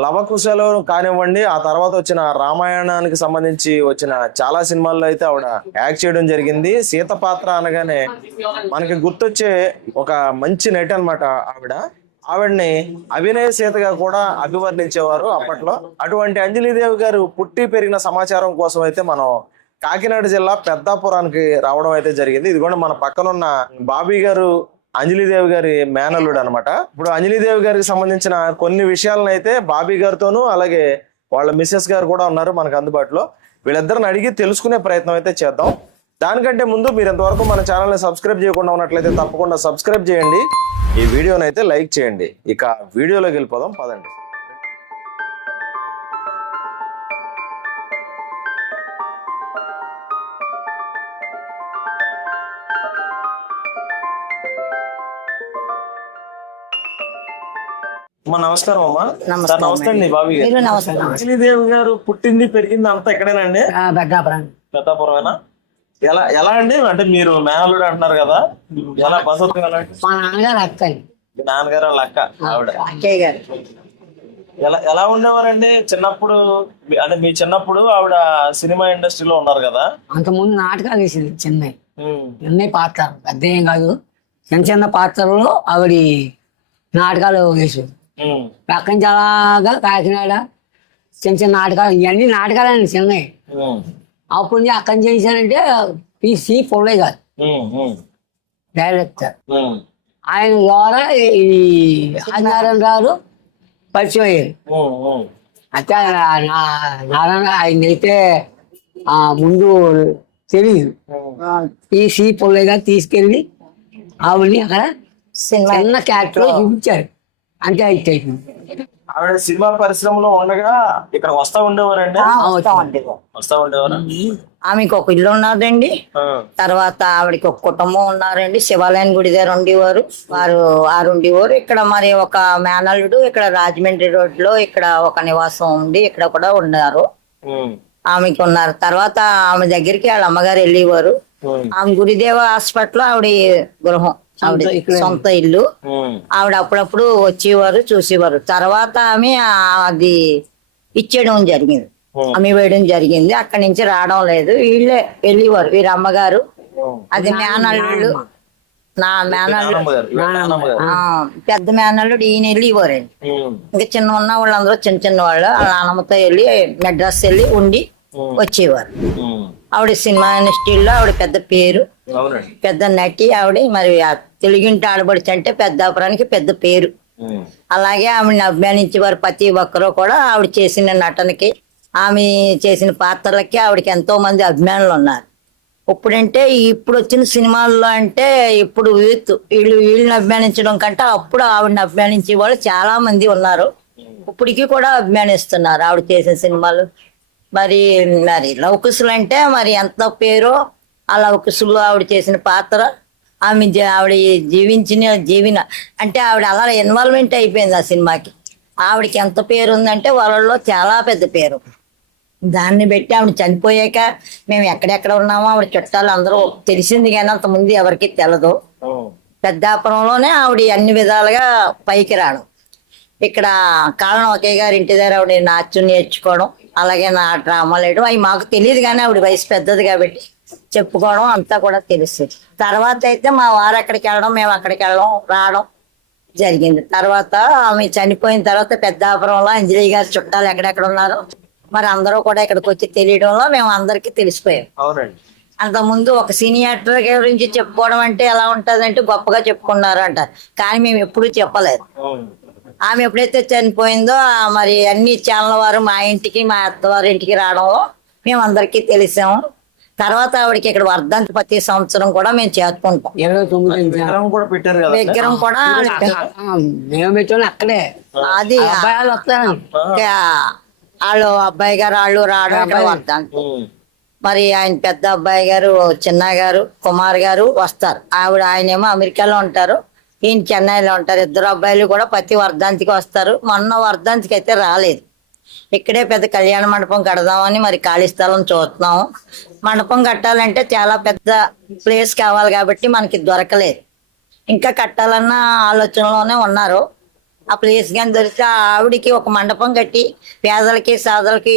లవకుశలో కానివ్వండి ఆ తర్వాత వచ్చిన రామాయణానికి సంబంధించి వచ్చిన చాలా సినిమాల్లో అయితే ఆవిడ యాక్ట్ చేయడం జరిగింది. సీత పాత్ర అనగానే మనకి గుర్తొచ్చే ఒక మంచి నటి అనమాట ఆవిడ. ఆవిడని అభినయ సీతగా కూడా అభివర్ణించేవారు అప్పట్లో. అటువంటి అంజలీదేవి గారు పుట్టి పెరిగిన సమాచారం కోసం అయితే మనం కాకినాడ జిల్లా పెద్దాపురానికి రావడం అయితే జరిగింది. ఇది కూడా మన పక్కనున్న బాబీ గారు అంజలిదేవి గారి మేనల్లుడు అనమాట ఇప్పుడు అంజలిదేవి గారికి సంబంధించిన కొన్ని విషయాలను అయితే బాబీ గారితోనూ అలాగే వాళ్ళ మిస్సెస్ గారు కూడా ఉన్నారు మనకు అందుబాటులో. వీళ్ళిద్దరిని అడిగి తెలుసుకునే ప్రయత్నం అయితే చేద్దాం. దానికంటే ముందు మీరు ఇంతవరకు మన ఛానల్ని సబ్స్క్రైబ్ చేయకుండా ఉన్నట్లయితే తప్పకుండా సబ్స్క్రైబ్ చేయండి. ఈ వీడియోని అయితే లైక్ చేయండి. ఇక వీడియోలోకి వెళ్ళిపోదాం పదండి. అమ్మా నమస్కారం అమ్మా. నమస్తే అండి. బాబీ అంజలీదేవి గారు పుట్టింది పెరిగింది అంతా ఇక్కడేనండి ఆ, పెద్దాపురం పెద్దాపురమేనా? ఎలా ఎలా అండి? అంటే మీరు మేనల్లుడు అంటున్నారు కదా. ఎలా బసత్ ఎలా? మా నాన్నగారు అక్కని మీ నాన్నగారు వాళ్ళ అక్క ఆవిడ. అక్కయ్య గారు. ఎలా ఎలా ఉండేవారండి? చిన్నప్పుడు అంటే మీ చిన్నప్పుడు ఆవిడ సినిమా ఇండస్ట్రీలో ఉన్నారు కదా. అంతకుముందు నాటకాలు వేసింది చిన్నవి ఉమ్, చిన్నవి పాత్రలు పెద్ద ఏం కాదు. చిన్న చిన్న పాత్రల్లో ఆవిడ నాటకాలు వేసేది. పక్కన చాలాగా కాకినాడ చిన్న చిన్న నాటకాలు ఇవన్నీ నాటకాలండి చిన్నవి. అప్పుడు నుంచి అక్కడి నుంచి చేశారంటే పిసి గారు ఉమ్, ఉమ్, డైరెక్టర్. ఆయన ద్వారా ఈ ఆదినారాయణ గారు పరిచయం అయ్యారు. నా- నారాయణ ఆయన అయితే ఆ ముందు తెలియదు ఉమ్. తీసి పొల్లగా తీసుకెళ్ళి ఆవిడని అక్కడ చిన్న క్యారెక్టర్ చూపించారు. అంతే హిట్ అయిపోయింది ఆవిడ సినిమా పరిశ్రమలో ఉండగా ఇక్కడ వస్తా ఉండేవారండి? వస్తా ఉండేవారు. ఆమెకు ఒక ఇల్లు ఉన్నదండి. తర్వాత ఆవిడకి ఒక కుటుంబం ఉన్నారండి. శివాలయం గుడి దగ్గర ఉండేవారు. వారు వారు ఉండేవారు. ఇక్కడ మరి ఒక మేనల్లుడు ఇక్కడ రాజమండ్రి రోడ్లో ఇక్కడ ఒక నివాసం ఉండి ఇక్కడ కూడా ఉన్నారు. ఆమెకి ఉన్నారు. తర్వాత ఆమె దగ్గరికి వాళ్ళ అమ్మగారు వెళ్ళేవారు. ఆమె గురుదేవ హాస్పిటల్ ఆవిడ గృహం. ఆవిడ. సొంత ఇల్లు. ఆవిడ అప్పుడప్పుడు వచ్చేవారు చూసేవారు. తర్వాత ఆమె అది ఇచ్చేయడం జరిగింది. అమ్మి వేయడం జరిగింది. అక్కడి నుంచి రావడం లేదు. వీళ్ళే వెళ్ళేవారు వీరి అమ్మగారు. అది మేనల్లుడు నా మేనల్లుడు. ఆ, పెద్ద మేనల్లుడు ఈయన వెళ్ళేవారండి ఇంకా చిన్న ఉన్న వాళ్ళందరూ చిన్న చిన్న వాళ్ళు వాళ్ళ నాన్నమ్మతో వెళ్ళి మెడ్రాస్ వెళ్ళి ఉండి వచ్చేవారు. ఆవిడ సినిమా ఇండస్ట్రీలో ఆవిడ పెద్ద పేరు పెద్ద నటి ఆవిడ మరి తెలుగింటి ఆడబడిచి అంటే పెద్దాపురానికి పెద్ద పేరు. అలాగే ఆవిడని అభిమానించేవారు ప్రతి ఒక్కరూ కూడా ఆవిడ చేసిన నటనకి ఆమె చేసిన పాత్రలకి ఆవిడకి ఎంతో మంది అభిమానులు ఉన్నారు. ఇప్పుడంటే ఇప్పుడు వచ్చిన సినిమాల్లో అంటే ఇప్పుడు యూత్ వీళ్ళు వీళ్ళని అభిమానించడం కంటే అప్పుడు ఆవిడని అభిమానించే వాళ్ళు చాలా మంది ఉన్నారు. ఇప్పటికీ కూడా అభిమానిస్తున్నారు ఆవిడ చేసిన సినిమాలు. మరి మరి లవకుశులు అంటే మరి ఎంత పేరో ఆ లవకుశులు ఆవిడ చేసిన పాత్ర ఆమె ఆవిడ జీవించిన జీవిన అంటే ఆవిడ అలా ఇన్వాల్వ్మెంట్ అయిపోయింది ఆ సినిమాకి. ఆవిడకి ఎంత పేరు ఉందంటే వాళ్ళలో చాలా పెద్ద పేరు. దాన్ని పెట్టి ఆవిడ చనిపోయాక మేము ఎక్కడెక్కడ ఉన్నామో ఆవిడ చుట్టాలు అందరూ తెలిసింది కానీ అంత ముందు ఎవరికి తెలదు. పెద్దాపురంలోనే ఆవిడ అన్ని విధాలుగా పైకి రావడం. ఇక్కడ కారణం ఒకే గారి ఇంటి దగ్గర ఆవిడ నాట్యం నేర్చుకోవడం. అలాగే నా డ్రామాలు వేయడం అవి మాకు తెలియదు కానీ ఆవిడ వయసు పెద్దది కాబట్టి చెప్పుకోవడం అంతా కూడా తెలుసు. తర్వాత అయితే మా వారు అక్కడికి వెళ్ళడం మేము అక్కడికి వెళ్ళడం రావడం జరిగింది. తర్వాత ఆమె చనిపోయిన తర్వాత పెద్దాపురంలో అంజలి గారి చుట్టాలు ఎక్కడెక్కడ ఉన్నారో మరి అందరూ కూడా ఇక్కడికి వచ్చి తెలియడంలో మేము అందరికీ తెలిసిపోయాం. అంతకుముందు ఒక సీనియర్ గురించి చెప్పుకోవడం అంటే ఎలా ఉంటది అంటే గొప్పగా చెప్పుకున్నారు అంటారు కానీ మేము ఎప్పుడూ చెప్పలేదు. ఆమె ఎప్పుడైతే చనిపోయిందో మరి అన్ని ఛానల్ వారు మా ఇంటికి మా అత్తవారి ఇంటికి రావడంలో మేము అందరికీ తెలిసాము తర్వాత ఆవిడకి ఇక్కడ వర్ధంతి ప్రతి సంవత్సరం కూడా మేము చేసుకుంటాం ఇరవై తొమ్మిది విగ్రహం కూడా పెట్టారు కదా విగ్రహం కూడా ఆ, మేము పెట్టాను అక్కడే. అది అబ్బాయిలు వస్తారు. ఇంకా వాళ్ళు అబ్బాయి గారు వాళ్ళు రావడం వర్ధంతి. మరి ఆయన పెద్ద అబ్బాయి గారు చిన్న గారు కుమార్ గారు వస్తారు. ఆవిడ ఆయనేమో అమెరికాలో ఉంటారు. ఈయన చెన్నైలో ఉంటారు. ఇద్దరు అబ్బాయిలు కూడా ప్రతి వర్ధంతికి వస్తారు. మొన్న వర్ధంతికి అయితే రాలేదు. ఇక్కడే పెద్ద కళ్యాణ మండపం కడదామని మరి ఖాళీ స్థలం చూస్తున్నాము మండపం కట్టాలంటే చాలా పెద్ద ప్లేస్ కావాలి కాబట్టి మనకి దొరకలేదు. ఇంకా కట్టాలన్న ఆలోచనలోనే ఉన్నారు. ఆ ప్లేస్ కానీ దొరికితే ఆవిడికి ఒక మండపం కట్టి పేదలకి సాదలకి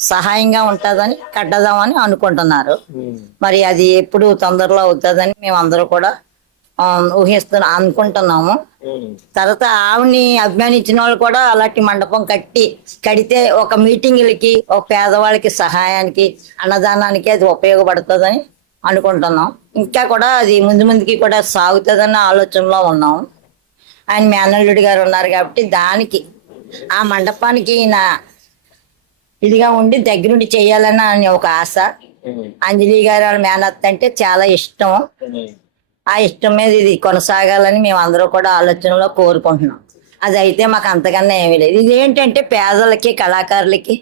సహాయంగా ఉంటుందని కట్టదామని అనుకుంటున్నారు. మరి అది ఎప్పుడు తొందరలో అవుతుందని మేము అందరూ కూడా ఊహిస్తున్నాం అనుకుంటున్నాము. తర్వాత ఆవిడని అభిమానించిన వాళ్ళు కూడా అలాంటి మండపం కట్టి కడితే ఒక మీటింగులకి ఒక పేదవాళ్ళకి సహాయానికి అన్నదానానికి అది ఉపయోగపడుతుందని అనుకుంటున్నాం. ఇంకా కూడా అది ముందు ముందుకి కూడా సాగుతుందన్న ఆలోచనలో ఉన్నాం. ఆయన మేనల్లుడి గారు ఉన్నారు కాబట్టి దానికి ఆ మండపానికి నా ఇదిగా ఉండి దగ్గరుండి చేయాలని ఒక ఆశ. అంజలి గారు వాళ్ళ మేనత్త అంటే చాలా ఇష్టం. ఆ ఇష్టం మీద ఇది కొనసాగాలని మేము అందరూ కూడా ఆలోచనలో కోరుకుంటున్నాం. అది అయితే మాకు అంతకన్నా ఏమీ లేదు. ఇది ఏంటంటే పేదలకి కళాకారులకి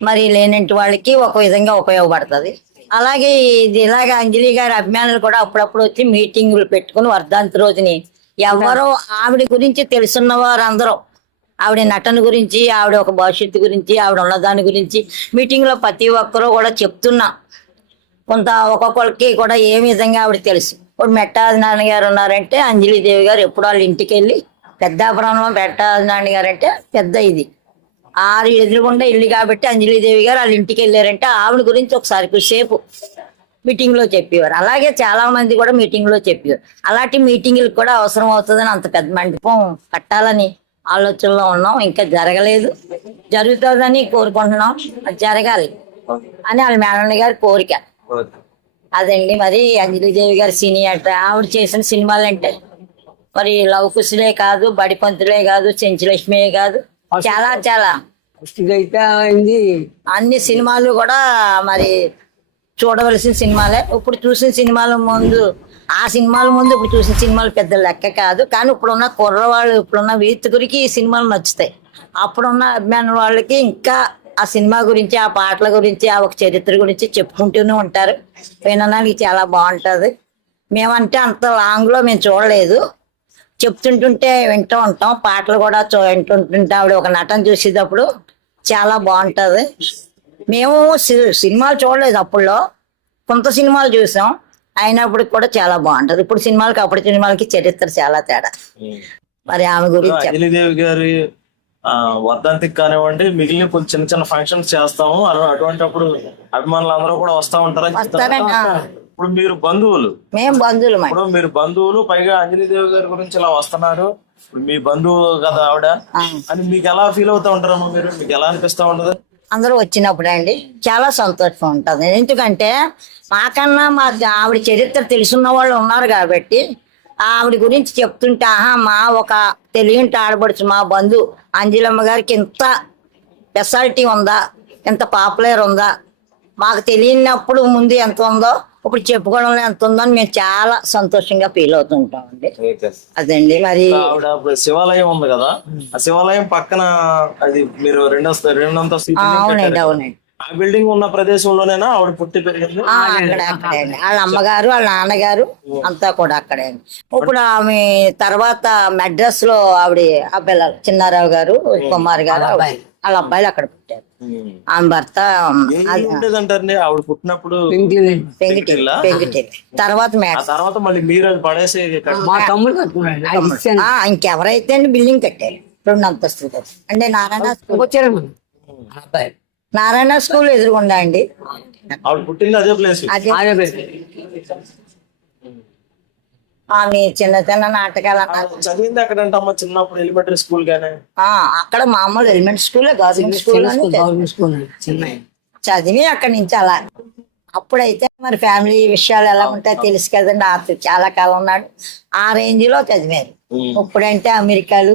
మరి లేనంటి వాళ్ళకి ఒక విధంగా ఉపయోగపడుతుంది. అలాగే ఇది ఇలాగ అంజలి గారి అభిమానులు కూడా అప్పుడప్పుడు వచ్చి మీటింగులు పెట్టుకుని వర్ధాంతి రోజుని ఎవరో ఆవిడ గురించి తెలుసున్న వారందరూ అందరూ ఆవిడ నటన గురించి ఆవిడ ఒక భవిష్యత్తు గురించి ఆవిడ ఉన్నదాని గురించి మీటింగ్లో ప్రతి ఒక్కరూ కూడా చెప్తున్నా. కొంత ఒక్కొక్కరికి కూడా ఏ విధంగా ఆవిడ తెలుసు. ఇప్పుడు మెట్టాదినారాయణ గారు ఉన్నారంటే అంజలిదేవి గారు ఎప్పుడు వాళ్ళ ఇంటికి వెళ్ళి పెద్దాపురంలో మెట్టాదినారాయణ గారు అంటే పెద్ద ఇది. ఆరు ఎదురుగుండా ఇల్లు కాబట్టి అంజలిదేవి గారు వాళ్ళ ఇంటికి వెళ్ళారంటే ఆవిడ గురించి ఒకసారి సేపు మీటింగ్లో చెప్పేవారు. అలాగే చాలా మంది కూడా మీటింగ్లో చెప్పేవారు. అలాంటి మీటింగులకు కూడా అవసరం అవుతుందని అంత పెద్ద మండపం కట్టాలని ఆలోచనలో ఉన్నాం. ఇంకా జరగలేదు. జరుగుతుందని కోరుకుంటున్నాం. అది జరగాలి అని వాళ్ళ మేనల్ గారి కోరిక. అదండి మరి అంజలిదేవి గారి సినీ అంటే. ఆవిడ చేసిన సినిమాలు అంటే మరి లవ్ కుశలే కాదు బడిపంతులే కాదు చెంచులక్ష్మే కాదు. చాలా చాలా. అన్ని సినిమాలు కూడా మరి చూడవలసిన సినిమాలే. ఇప్పుడు చూసిన సినిమాల ముందు ఆ సినిమాల ముందు ఇప్పుడు చూసిన సినిమాలు పెద్ద లెక్క కాదు. కానీ ఇప్పుడున్న కుర్రవాళ్ళు ఇప్పుడున్న వీతుకురికి ఈ సినిమాలు నచ్చుతాయి. అప్పుడున్న అభిమానుల వాళ్ళకి ఇంకా ఆ సినిమా గురించి ఆ పాటల గురించి ఆ ఒక చరిత్ర గురించి చెప్పుకుంటూనే ఉంటారు. వినడానికి చాలా బాగుంటుంది. మేమంటే అంత లాంగ్లో మేము చూడలేదు. చెప్తుంటుంటే వింటూ ఉంటాం. పాటలు కూడా చూ వింటుంటుంటే ఆవిడ ఒక నటన చూసేటప్పుడు చాలా బాగుంటది. మేము సినిమాలు చూడలేదు అప్పుడులో. కొంత సినిమాలు చూసాం. అయినప్పటికి కూడా చాలా బాగుంటది. ఇప్పుడు సినిమాలకి అప్పటి సినిమాలకి చరిత్ర చాలా తేడా. మరి ఆమె గురించి గారి వర్ధంతికి కానివ్వండి మిగిలిన కొన్ని చిన్న చిన్న ఫంక్షన్స్ చేస్తాము. అలా అటువంటి అప్పుడు అభిమానులు అందరూ కూడా వస్తా ఆ. ఇప్పుడు మీరు బంధువులు. మేము బంధువులు ఇప్పుడు మీరు బంధువులు పైగా అంజలిదేవి గారి గురించి ఇలా వస్తున్నారు. ఇప్పుడు మీ బంధువు కదా ఆవిడ. అని మీకు ఎలా ఫీల్ అవుతా ఉంటారమ్మా మీరు? మీకు ఎలా అనిపిస్తా ఉంటది? అందరూ వచ్చినప్పుడు అండి చాలా సంతోషం ఉంటుంది. ఎందుకంటే మాకన్నా మా ఆవిడ చరిత్ర తెలుసున్న వాళ్ళు ఉన్నారు కాబట్టి ఆవిడ గురించి చెప్తుంటే ఆహా మా ఒక తెలియంటి ఆడబడుచు మా బంధు అంజలమ్మ గారికి ఇంత స్పెషాలిటీ ఉందా ఎంత పాపులర్ ఉందా మాకు తెలియనప్పుడు ముందు ఎంత ఉందో ఇప్పుడు చెప్పుకోవడంలో ఎంత ఉందో అని మేము చాలా సంతోషంగా ఫీల్ అవుతుంటామండి. అదండి మరి శివాలయం ఉంది కదా ఆ శివాలయం పక్కన అది మీరు రెండో అవునండి. అవునండి. ఆ బిల్డింగ్ ఉన్న ప్రదేశంలోనేనా? ఆవిడ పుట్టి పెరిగింది? ఆ, అక్కడే అక్కడే అండి. వాళ్ళ అమ్మగారు వాళ్ళ నాన్నగారు అంతా కూడా అక్కడే అండి. ఇప్పుడు ఆమె తర్వాత మెడ్రస్లో ఆవిడ అబ్బాయిలు చిన్నారావు గారు కుమార్ గారు ఆవిడ- వాళ్ళ అబ్బాయిలు అక్కడ పుట్టారు. ఆమె భర్త ఏం ఉండేదంటారండి? ఆవిడ పుట్టినప్పుడు తర్వాత ఆ మేడ తర్వాత మళ్ళీ మీరు అది పడేసి కట్- మా తమ్ముడు కట్టుకున్నాడు. నాకు ఇచ్చాను ఆ, ఇంకెవరైతే అండి బిల్డింగ్ కట్టారు? రెండు అంతస్తులు. అంటే నారాయణ స్కూల్ వచ్చారు మనం అబ్బాయి. నారాయణ స్కూల్ ఎదురుగుండా అండి. ఆవిడ పుట్టింది అదే ప్లేస్ అదే. ఆడే పేరు ఆమె చిన్న చిన్న నాటకాలు అన్నారు చదివింది అమ్మ చిన్నప్పుడు ఎలిమెంటరీ స్కూల్ గానే? ఆ, అక్కడ మామూలు ఎలిమెంట్ స్కూల్ గవర్నమెంట్ స్కూల్ చదివి అక్కడి నుంచి అలా. అప్పుడైతే మరి ఫ్యామిలీ విషయాలు ఎలా ఉంటాయో తెలుసు కదండి. ఆ చాలా కాలం ఉన్నాడు. ఆ రేంజ్లో చదివారు. ఇప్పుడంటే అమెరికాలు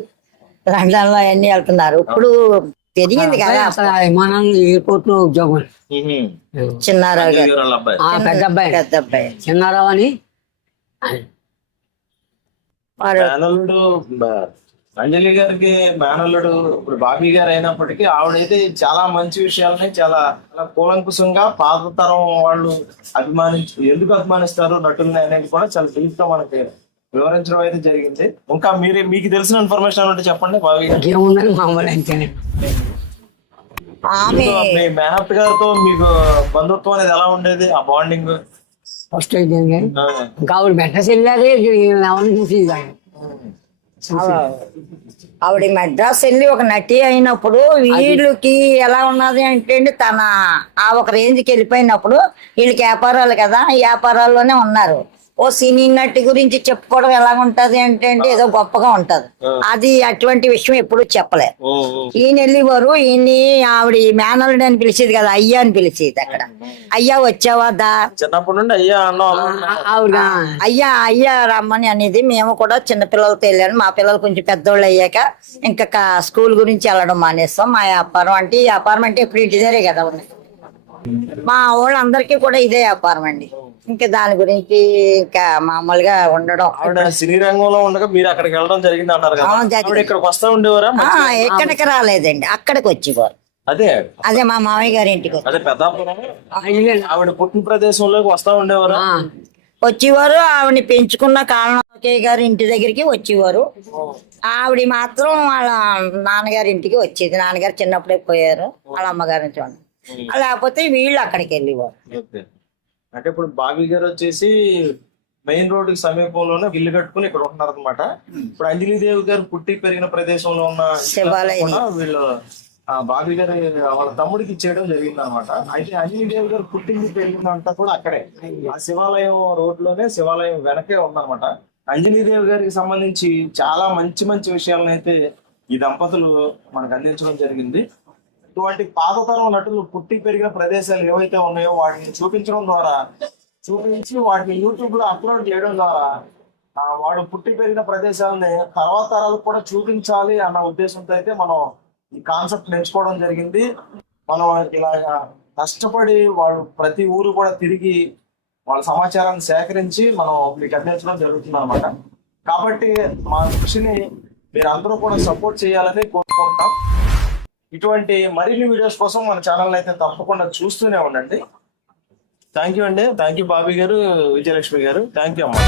లండన్లో అవన్నీ వెళ్తున్నారు. ఇప్పుడు పెరిగింది కదా. విమానంలో ఎయిర్పోర్ట్లో ఉద్యోగం. చిన్నారావు గారు. పెద్ద అబ్బాయి. పెద్ద అబ్బాయి. చిన్నారావు అని మేనల్లుడు అంజలి గారికి మేనల్లుడు ఇప్పుడు బాబీ గారు అయినప్పటికీ ఆవిడైతే చాలా మంచి విషయాలని చాలా చాలా కూలంకుశంగా పాత తరం వాళ్ళు అభిమానించు ఎందుకు అభిమానిస్తారు నటుల్ని అనేది కూడా చాలా డీప్గా మనకి వివరించడం అయితే జరిగింది. ఇంకా మీరు మీకు తెలిసిన ఇన్ఫర్మేషన్ ఉంటే చెప్పండి ఏముందని మామూలు అంతేనే. ఆమె మీ మేనత్ గారితో మీకు బంధుత్వం అనేది ఎలా ఉండేది? ఆ బాండింగ్ ఫస్ట్ అయితే ఇంకా ఆవిడ ఎవరిని చూసేది కాదు ఆవిడ మెడ్రాస్ వెళ్ళి ఒక నటి అయినప్పుడు వీళ్ళకి ఎలా ఉన్నది అంటే అండి తన ఆ ఒక రేంజ్కి వెళ్ళిపోయినప్పుడు వీళ్ళకి వ్యాపారాలు కదా ఈ వ్యాపారాల్లోనే ఉన్నారు. ఓ సినీ నటి గురించి చెప్పుకోవడం ఎలా ఉంటది అంటే అండి ఏదో గొప్పగా ఉంటది. అది అటువంటి విషయం ఎప్పుడు చెప్పలే ఈయన వెళ్ళేవారు ఈయన్ని ఆవిడ మేనల్ని అని పిలిచేది కదా అయ్యా అని పిలిచేది అక్కడ. అయ్యా వచ్చావా దా? చిన్నప్పటి నుండి అయ్యా అన్నం ఆవిడ అయ్యా అయ్యా రమ్మని అనేది మేము కూడా చిన్న పిల్లలతో వెళ్ళాను. మా పిల్లలు కొంచెం పెద్దోళ్ళు అయ్యాక ఇంకా స్కూల్ గురించి వెళ్ళడం మానేస్తాం. మా వ్యాపారం అంటే ఈ వ్యాపారం అంటే ఇప్పుడు ఇంటి దగ్గరే కదా ఉంది. మా వాళ్ళందరికీ కూడా ఇదే వ్యాపారం అండి. ఇంకా దాని గురించి ఇంకా మామూలుగా ఉండడం. ఆవిడ సినీ రంగంలో ఉండగా మీరు అక్కడికి వెళ్ళడం జరిగింది కదా. ఆవిడ ఇక్కడికి వస్తా ఉండేవారా? ఆ, ఎక్కడికి రాలేదండి అక్కడికి వచ్చేవారు. అదే. అదే మా మామయ్య గారి ఇంటికి వచ్చి- అదే పెద్దాపురం ఆవిడ పుట్టిన ప్రదేశంలోకి వస్తా ఉండేవారా? వచ్చేవారు ఆవిడని పెంచుకున్న కారణకే గారి ఇంటి దగ్గరికి వచ్చేవారు. ఆవిడ మాత్రం వాళ్ళ నాన్నగారి ఇంటికి వచ్చేది. నాన్నగారు చిన్నప్పుడే పోయారు వాళ్ళ అమ్మగారిని చూడండి. లేకపోతే వీళ్ళు అక్కడికి వెళ్ళేవారు. ఓకే. అంటే ఇప్పుడు బాబీ గారు వచ్చేసి మెయిన్ రోడ్కి సమీపంలోనే ఇల్లు కట్టుకుని ఇక్కడ ఉంటున్నారు అనమాట ఇప్పుడు అంజలిదేవి గారు పుట్టి పెరిగిన ప్రదేశంలో ఉన్న శివాలయం. వీళ్ళు ఆ బాబీ గారి వాళ్ళ తమ్ముడికి ఇచ్చేయడం జరిగింది అనమాట అయితే అంజలిదేవి గారు పుట్టింది పెరిగిందంతా కూడా అక్కడే. ఆ శివాలయం రోడ్లోనే శివాలయం వెనకే ఉందన్నమాట. అంజలిదేవి గారికి సంబంధించి చాలా మంచి మంచి విషయాలను అయితే ఈ దంపతులు మనకు అందించడం జరిగింది. ఇటువంటి పాతతరం నటులు పుట్టి పెరిగిన ప్రదేశాలు ఏవైతే ఉన్నాయో వాటిని చూపించడం ద్వారా చూపించి వాటిని యూట్యూబ్లో అప్లోడ్ చేయడం ద్వారా వాడు పుట్టి పెరిగిన ప్రదేశాలని తర్వాత తరాలకు కూడా చూపించాలి అన్న ఉద్దేశంతో అయితే మనం ఈ కాన్సెప్ట్ నేర్చుకోవడం జరిగింది. మనం ఇలాగా కష్టపడి వాళ్ళు ప్రతి ఊరు కూడా తిరిగి వాళ్ళ సమాచారాన్ని సేకరించి మనం మీకు అందించడం జరుగుతుంది అనమాట కాబట్టి మా కృషిని మీరు అందరూ కూడా సపోర్ట్ చేయాలని కోరుకుంటాం ఇటువంటి మరిన్ని వీడియోస్ కోసం మన ఛానల్ అయితే తప్పకుండా చూస్తూనే ఉండండి. థ్యాంక్ యూ అండి. Thank you Bobby garu Vijayalakshmi garu. Thank you అమ్మా.